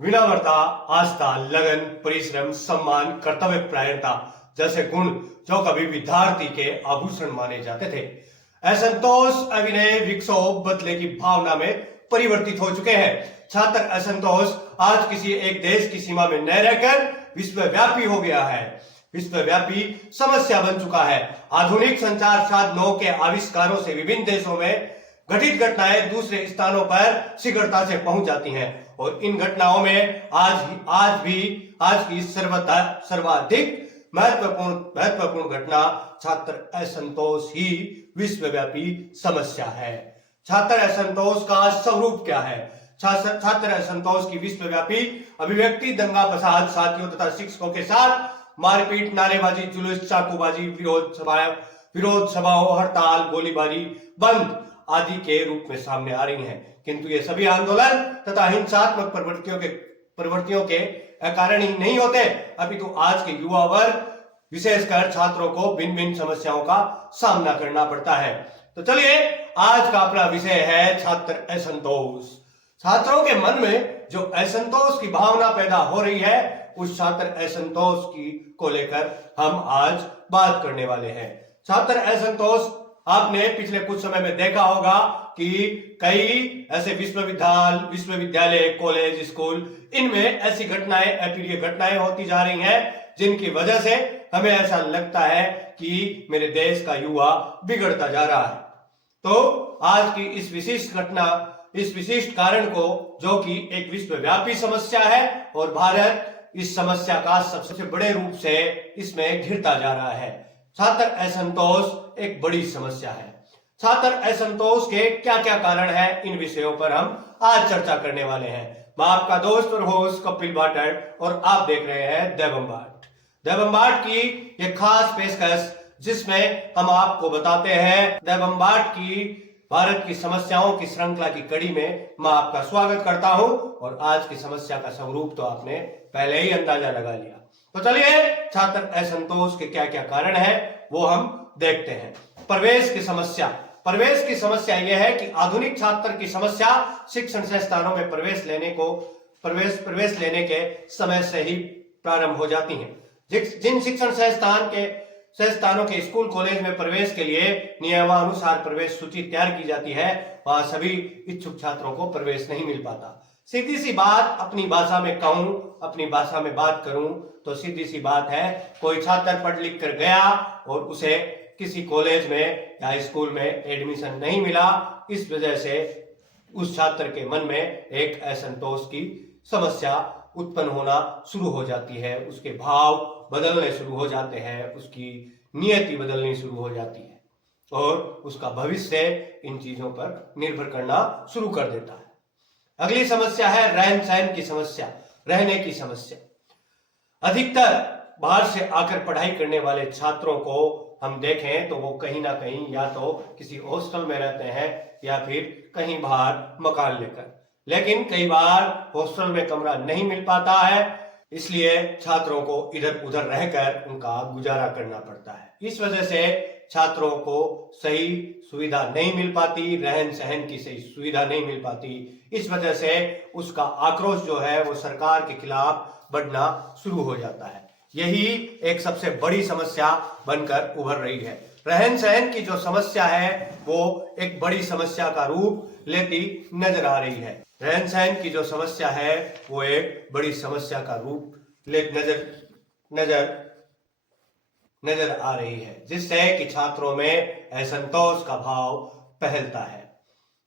विनम्रता, आस्था, लगन, परिश्रम, सम्मान, कर्तव्य परायणता जैसे गुण जो कभी विद्यार्थी के आभूषण माने जाते थे, असंतोष, अविनय, विक्षोभ, बदले की भावना में परिवर्तित हो चुके हैं। छात्र असंतोष आज किसी एक देश की सीमा में न रहकर विश्वव्यापी हो गया है, विश्वव्यापी समस्या बन चुका है। आधुनिक संचार साधनों के आविष्कारों से विभिन्न देशों में घटित घटनाएं दूसरे स्थानों पर शीघ्रता से पहुंच जाती हैं और इन घटनाओं में आज की सर्वाधिक महत्वपूर्ण घटना छात्र असंतोष ही विश्वव्यापी समस्या है। छात्र असंतोष का स्वरूप क्या है? छात्र असंतोष की विश्वव्यापी अभिव्यक्ति दंगा फसाद, साथियों तथा शिक्षकों के साथ मारपीट, नारेबाजी, जुलूस, चाकूबाजी, विरोध सभाओं, हड़ताल, गोलीबारी, बंद आदि के रूप में सामने आ रही हैं। किंतु ये सभी आंदोलन तथा हिंसात्मक प्रवृत्तियों के कारण ही नहीं होते, अपितु आज के युवा वर्ग विशेषकर छात्रों को भिन्न भिन्न समस्याओं का सामना करना पड़ता है। तो चलिए, आज का अपना विषय है छात्र असंतोष। छात्रों के मन में जो असंतोष की भावना पैदा हो रही है, उस छात्र असंतोष को लेकर हम आज बात करने वाले हैं। छात्र असंतोष, आपने पिछले कुछ समय में देखा होगा कि कई ऐसे विश्वविद्यालय, कॉलेज, स्कूल, इनमें ऐसी घटनाएं, अप्रिय घटनाएं होती जा रही हैं, जिनकी वजह से हमें ऐसा लगता है कि मेरे देश का युवा बिगड़ता जा रहा है। तो आज की इस विशिष्ट कारण को, जो कि एक विश्वव्यापी समस्या है और भारत इस समस्या का सबसे बड़े रूप से इसमें घिरता जा रहा है। छात्र असंतोष एक बड़ी समस्या है। छात्र असंतोष के क्या क्या कारण हैं, इन विषयों पर हम आज चर्चा करने वाले हैं। मैं आपका दोस्त और होस्ट कपिल भाटर और आप देख रहे हैं दैवम्बाट की एक खास पेशकश, जिसमें हम आपको बताते हैं दैवम्बाट की भारत की समस्याओं की श्रृंखला की कड़ी में मैं आपका स्वागत करता हूं। और आज की समस्या का स्वरूप तो आपने पहले ही अंदाजा लगा लिया। तो चलिए, छात्र असंतोष के क्या क्या कारण हैं वो हम देखते हैं। प्रवेश की समस्या यह है कि आधुनिक छात्र की समस्या शिक्षण संस्थानों में प्रवेश लेने के समय से ही प्रारंभ हो जाती है। जिन शिक्षण संस्थानों के स्कूल, कॉलेज में प्रवेश के लिए नियमानुसार प्रवेश सूची तैयार की जाती है, वहां सभी इच्छुक छात्रों को प्रवेश नहीं मिल पाता। सीधी सी बात, अपनी भाषा में कहूं, अपनी भाषा में बात करूं तो सीधी सी बात है, कोई छात्र पढ़ लिख कर गया और उसे किसी कॉलेज में या स्कूल में एडमिशन नहीं मिला। इस वजह से उस छात्र के मन में एक असंतोष की समस्या उत्पन्न होना शुरू हो जाती है। उसके भाव बदलने शुरू हो जाते हैं, उसकी नियति बदलनी शुरू हो जाती है और उसका भविष्य इन चीजों पर निर्भर करना शुरू कर देता है। अगली समस्या है रहने की समस्या। अधिकतर बाहर से आकर पढ़ाई करने वाले छात्रों को हम देखें तो वो कहीं ना कहीं या तो किसी हॉस्टल में रहते हैं या फिर कहीं बाहर मकान लेकर, लेकिन कई बार हॉस्टल में कमरा नहीं मिल पाता है, इसलिए छात्रों को इधर उधर रहकर उनका गुजारा करना पड़ता है। इस वजह से छात्रों को सही सुविधा नहीं मिल पाती, रहन सहन की सही सुविधा नहीं मिल पाती। इस वजह से उसका आक्रोश जो है वो सरकार के खिलाफ बढ़ना शुरू हो जाता है। यही एक सबसे बड़ी समस्या बनकर उभर रही है। रहन सहन की जो समस्या है वो एक बड़ी समस्या का रूप लेती नजर आ रही है। रहन सहन की जो समस्या है वो एक बड़ी समस्या का रूप नजर आ रही है, जिससे कि छात्रों में असंतोष का भाव पहलता है।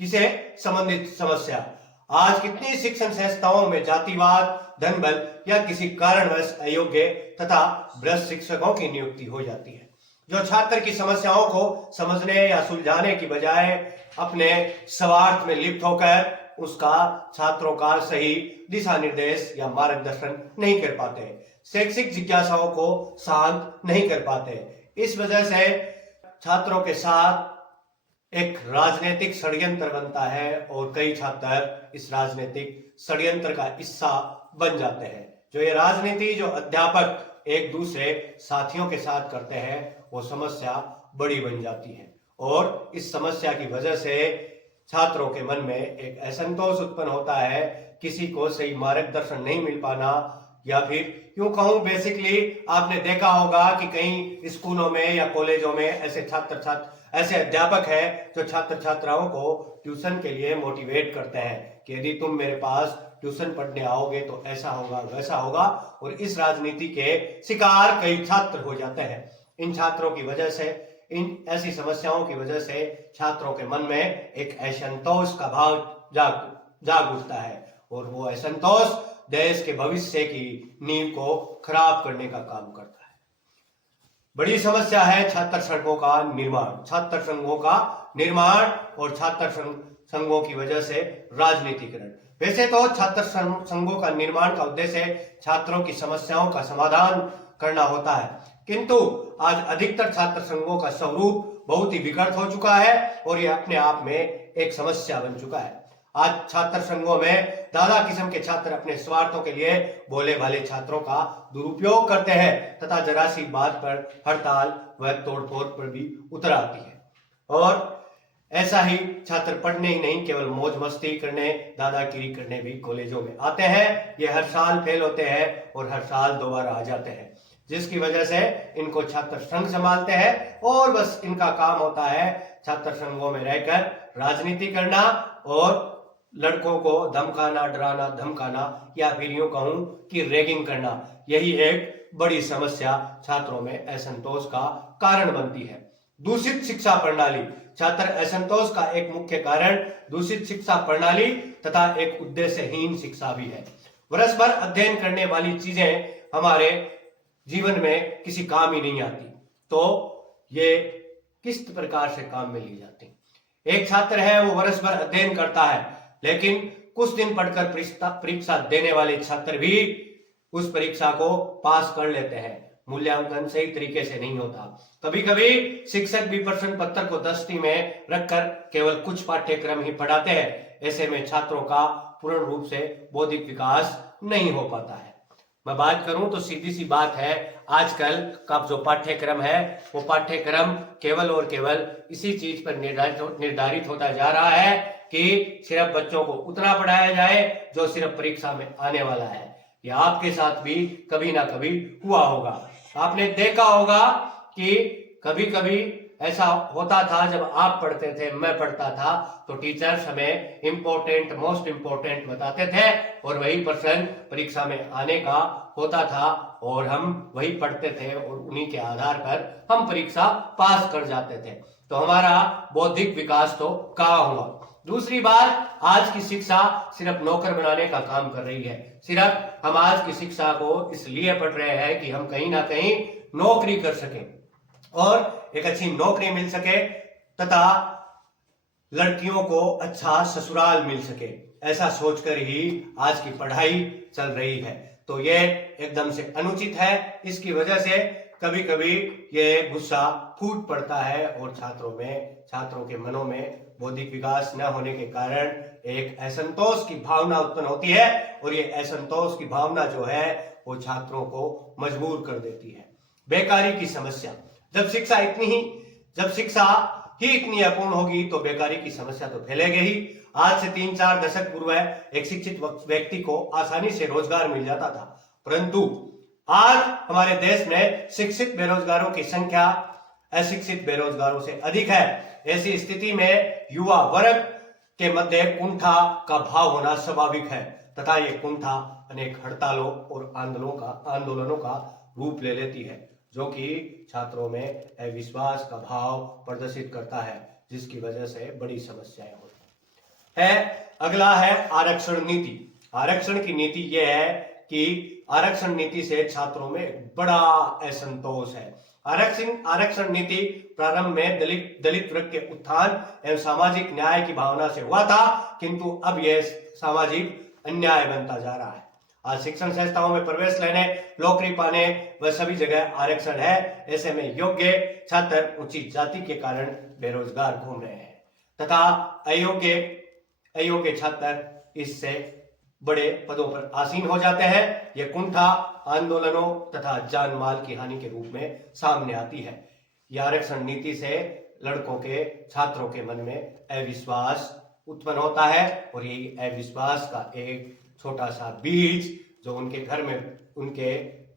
किसे संबंधित समस्या? आज कितनी शिक्षण संस्थाओं में जातिवाद, धनबल या किसी कारणवश अयोग्य तथा भ्रष्ट शिक्षकों की नियुक्ति हो जाती है, जो छात्र की समस्याओं को समझने या सुलझाने की बजाय अपने स्वार्थ में लिप्त होकर उसका छात्रों का सही दिशा निर्देश या मार्गदर्शन नहीं कर पाते, शैक्षिक जिज्ञासाओं को शांत नहीं कर पाते। इस वजह से छात्रों के साथ एक राजनीतिक षड्यंत्र बनता है और कई छात्र इस राजनीतिक षड्यंत्र का हिस्सा बन जाते हैं। जो अध्यापक एक दूसरे साथियों के साथ करते हैं, वो समस्या बड़ी बन जाती है और इस समस्या की वजह से छात्रों के मन में एक असंतोष उत्पन्न होता है, किसी को सही मार्गदर्शन नहीं मिल पाना, या फिर यूं कहूं बेसिकली आपने देखा होगा कि कई स्कूलों में या कॉलेजों में ऐसे अध्यापक हैं जो छात्र छात्राओं को ट्यूशन के लिए मोटिवेट करते हैं कि यदि तुम मेरे पास ट्यूशन पढ़ने आओगे तो ऐसा होगा वैसा होगा, और इस राजनीति के शिकार कई छात्र हो जाते हैं। इन छात्रों की वजह से, इन ऐसी समस्याओं की वजह से छात्रों के मन में एक असंतोष का भाव जाग उठता है, और वो असंतोष देश के भविष्य की नींव को खराब करने का काम करता है। बड़ी समस्या है छात्र संघों का निर्माण। छात्र संघों का निर्माण और छात्र संघों की वजह से राजनीतिकरण। वैसे तो छात्र संघों का निर्माण का उद्देश्य छात्रों की समस्याओं का समाधान करना होता है, किंतु आज अधिकतर छात्र संघों का स्वरूप बहुत ही विकट हो चुका है और यह अपने आप में एक समस्या बन चुका है। आज छात्र संघों में दादा किस्म के छात्र अपने स्वार्थों के लिए भोले भाले छात्रों का दुरुपयोग करते हैं तथा जरा सी बात पर हड़ताल व तोड़फोड़ पर भी उतर आती है। और ऐसा ही छात्र पढ़ने ही नहीं, केवल मौज मस्ती करने, दादागिरी करने भी कॉलेजों में आते हैं। ये हर साल फेल होते हैं और हर साल दोबारा आ जाते हैं, जिसकी वजह से इनको छात्र संघ संभालते हैं और बस इनका काम होता है छात्र संघों में रहकर राजनीति करना और लड़कों को धमकाना, डराना, धमकाना, या फिर यूं कहूं कि रैगिंग करना। यही एक बड़ी समस्या छात्रों में असंतोष का कारण बनती है। दूषित शिक्षा प्रणाली। छात्र असंतोष का एक मुख्य कारण दूषित शिक्षा प्रणाली तथा एक उद्देश्यहीन शिक्षा भी है। वर्ष भर अध्ययन करने वाली चीजें हमारे जीवन में किसी काम ही नहीं आती, तो ये किस प्रकार से काम में ली जाती। एक छात्र है, वो वर्ष भर अध्ययन करता है, लेकिन कुछ दिन पढ़कर परीक्षा देने वाले छात्र भी उस परीक्षा को पास कर लेते हैं। मूल्यांकन सही तरीके से नहीं होता। कभी कभी शिक्षक भी प्रश्न पत्र को दस्ती में रखकर केवल कुछ पाठ्यक्रम ही पढ़ाते हैं। ऐसे में छात्रों का पूर्ण रूप से बौद्धिक विकास नहीं हो पाता है। मैं बात करूं तो सीधी सी बात है, आजकल का जो पाठ्यक्रम है वो पाठ्यक्रम केवल और केवल इसी चीज पर निर्धारित होता जा रहा है कि सिर्फ बच्चों को उतना पढ़ाया जाए जो सिर्फ परीक्षा में आने वाला है। यह आपके साथ भी कभी ना कभी हुआ होगा। आपने देखा होगा कि कभी कभी ऐसा होता था, जब आप पढ़ते थे, मैं पढ़ता था, तो टीचर्स हमें मोस्ट इंपोर्टेंट बताते थे और वही प्रश्न परीक्षा में आने का होता था और हम वही पढ़ते थे और उन्हीं के आधार पर हम परीक्षा पास कर जाते थे। तो हमारा बौद्धिक विकास तो कहाँ हुआ। दूसरी बात, आज की शिक्षा सिर्फ नौकर बनाने का काम कर रही है। सिर्फ हम आज की शिक्षा को इसलिए पढ़ रहे हैं कि हम कहीं ना कहीं नौकरी कर सकें और एक अच्छी नौकरी मिल सके तथा लड़कियों को अच्छा ससुराल मिल सके। ऐसा सोचकर ही आज की पढ़ाई चल रही है, तो ये एकदम से अनुचित है। इसकी वजह से कभी कभी ये गुस्सा फूट पड़ता है और छात्रों के मनों में बौद्धिक विकास न होने के कारण एक असंतोष की भावना उत्पन्न होती है और ये असंतोष की भावना जो है वो छात्रों को मजबूर कर देती है। बेकारी की समस्या। जब शिक्षा ही इतनी अपूर्ण होगी तो बेकारी की समस्या तो फैलेगी ही। आज से 3-4 दशक पूर्व एक शिक्षित व्यक्ति को आसानी से रोजगार मिल जाता था, परंतु आज हमारे देश में शिक्षित बेरोजगारों की संख्या अशिक्षित बेरोजगारों से अधिक है। ऐसी स्थिति में युवा वर्ग के मध्य कुंठा का भाव होना स्वाभाविक है तथा ये कुंठा अनेक हड़तालों और आंदोलनों का रूप ले लेती है, जो कि छात्रों में अविश्वास का भाव प्रदर्शित करता है, जिसकी वजह से बड़ी समस्याएं होती है। अगला है आरक्षण नीति। आरक्षण की नीति यह है कि आरक्षण नीति से छात्रों में बड़ा असंतोष है। आरक्षण नीति प्रारंभ में दलित वर्ग के उत्थान एवं सामाजिक न्याय की भावना से हुआ था, किंतु अब यह सामाजिक अन्याय बनता जा रहा है। आज शिक्षण संस्थाओं में प्रवेश लेने, नौकरी पाने व सभी जगह आरक्षण है। ऐसे में योग्य छात्र ऊंची जाति के कारण बेरोजगार घूम रहे हैं तथा अयोग्य छात्र इससे बड़े पदों पर आसीन हो जाते हैं। यह कुंठा आंदोलनों तथा जान माल की हानि के रूप में सामने आती है। यह आरक्षण नीति से छात्रों के मन में अविश्वास उत्पन्न होता है और यही अविश्वास का एक छोटा सा बीज जो उनके घर में, उनके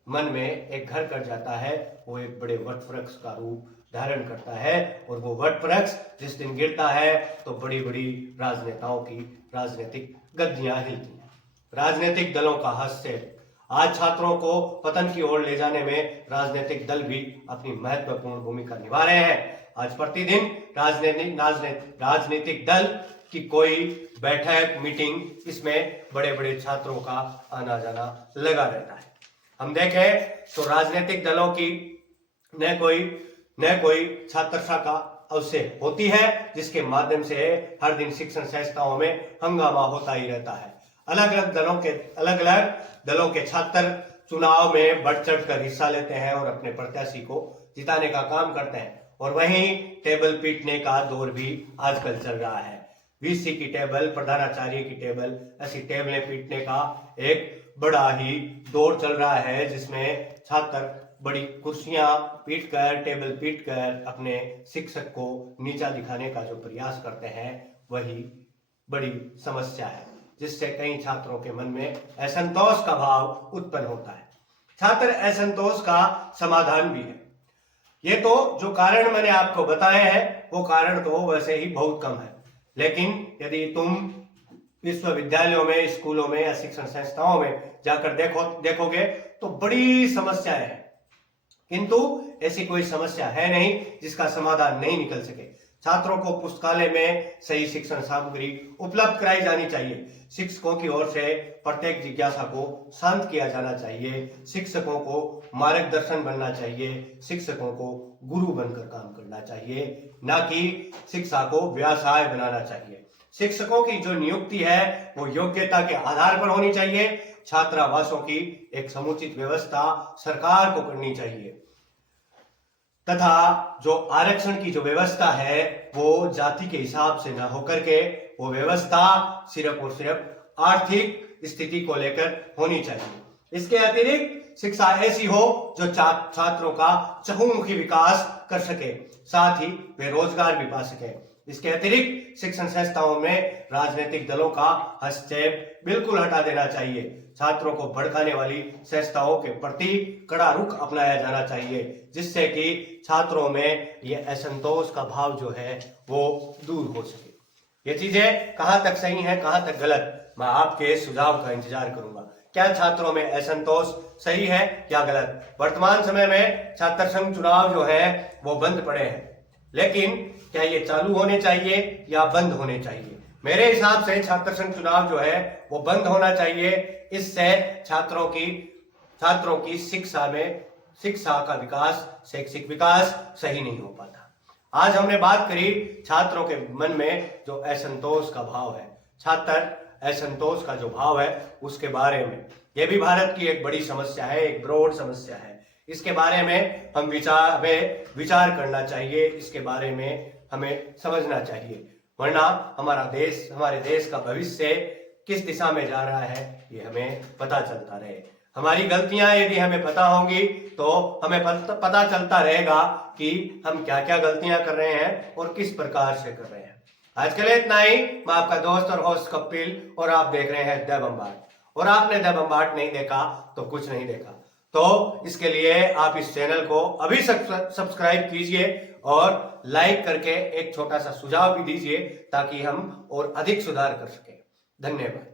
मन में एक घर कर जाता है, वो एक बड़े वट वृक्ष का रूप धारण करता है। और वो वट वृक्ष जिस दिन गिरता है तो बड़ी बड़ी राजनेताओं की राजनीतिक गद्दियां हिलती हैं। राजनीतिक दलों का हस्तक्षेप आज छात्रों को पतन की ओर ले जाने में राजनीतिक दल भी अपनी महत्वपूर्ण भूमिका निभा रहे हैं। आज प्रतिदिन राजनीतिक दल की कोई बैठक, मीटिंग, इसमें बड़े बड़े छात्रों का आना जाना लगा रहता है। हम देखें तो राजनीतिक दलों की न कोई छात्र शाखा अवश्य होती है, जिसके माध्यम से हर दिन शिक्षण संस्थाओं में हंगामा होता ही रहता है। अलग अलग दलों के छात्र चुनाव में बढ़ चढ़ कर हिस्सा लेते हैं और अपने प्रत्याशी को जिताने का काम करते हैं। और वहीं टेबल पीटने का दौर भी आजकल चल रहा है। वीसी की टेबल, प्रधानाचार्य की टेबल, ऐसी टेबलें पीटने का एक बड़ा ही दौर चल रहा है, जिसमें छात्र बड़ी कुर्सियां पीटकर, टेबल पीटकर अपने शिक्षक को नीचा दिखाने का जो प्रयास करते हैं, वही बड़ी समस्या है, जिससे कई छात्रों के मन में असंतोष का भाव उत्पन्न होता है। छात्र असंतोष का समाधान भी है। ये तो जो कारण मैंने आपको बताए हैं, वो कारण तो वैसे ही बहुत कम है, लेकिन यदि तुम विश्वविद्यालयों में, स्कूलों में या शिक्षण संस्थाओं में जाकर देखोगे तो बड़ी समस्याएं हैं, किंतु ऐसी कोई समस्या है नहीं जिसका समाधान नहीं निकल सके। छात्रों को पुस्तकालय में सही शिक्षण सामग्री उपलब्ध कराई जानी चाहिए। शिक्षकों की ओर से प्रत्येक जिज्ञासा को शांत किया जाना चाहिए। शिक्षकों को मार्गदर्शन बनना चाहिए। शिक्षकों को गुरु बनकर काम करना चाहिए, ना कि शिक्षा को व्यवसाय बनाना चाहिए। शिक्षकों की जो नियुक्ति है वो योग्यता के आधार पर होनी चाहिए। छात्रावासों की एक समुचित व्यवस्था सरकार को करनी चाहिए, तथा जो आरक्षण की जो व्यवस्था है वो जाति के हिसाब से न होकर के वो व्यवस्था सिर्फ और सिर्फ आर्थिक स्थिति को लेकर होनी चाहिए। इसके अतिरिक्त शिक्षा ऐसी हो जो छात्रों का चहुमुखी विकास कर सके, साथ ही वे रोजगार भी पा सके। इसके अतिरिक्त शिक्षण संस्थाओं में राजनीतिक दलों का हस्तक्षेप बिल्कुल हटा देना चाहिए। छात्रों को भड़काने वाली संस्थाओं के प्रति कड़ा रुख अपनाया जाना चाहिए, जिससे कि छात्रों में ये असंतोष का भाव जो है वो दूर हो सके। ये चीजें कहाँ तक सही है, कहाँ तक गलत, मैं आपके सुझाव का इंतजार करूंगा। क्या छात्रों में असंतोष सही है या गलत? वर्तमान समय में छात्र संघ चुनाव जो है वो बंद पड़े हैं, लेकिन क्या ये चालू होने चाहिए या बंद होने चाहिए? मेरे हिसाब से छात्र संघ चुनाव जो है वो बंद होना चाहिए। इससे छात्रों की शिक्षा का विकास, शैक्षिक विकास सही नहीं हो पाता। आज हमने बात करी छात्रों के मन में जो असंतोष का भाव है, छात्र असंतोष का जो भाव है उसके बारे में। यह भी भारत की एक बड़ी समस्या है, एक ब्रॉड समस्या है। इसके बारे में हम विचार करना चाहिए, इसके बारे में हमें समझना चाहिए, वरना हमारे देश का भविष्य किस दिशा में जा रहा है ये हमें पता चलता रहे। हमारी गलतियां यदि हमें पता होंगी तो हमें पता चलता रहेगा कि हम क्या क्या गलतियां कर रहे हैं और किस प्रकार से कर रहे हैं। आज के लिए इतना ही। मैं आपका दोस्त और होस्ट कपिल, और आप देख रहे हैं द बम्बाट। और आपने द बम्बाट नहीं देखा तो कुछ नहीं देखा, तो इसके लिए आप इस चैनल को अभी सब्सक्राइब कीजिए और लाइक करके एक छोटा सा सुझाव भी दीजिए, ताकि हम और अधिक सुधार कर सकें। धन्यवाद।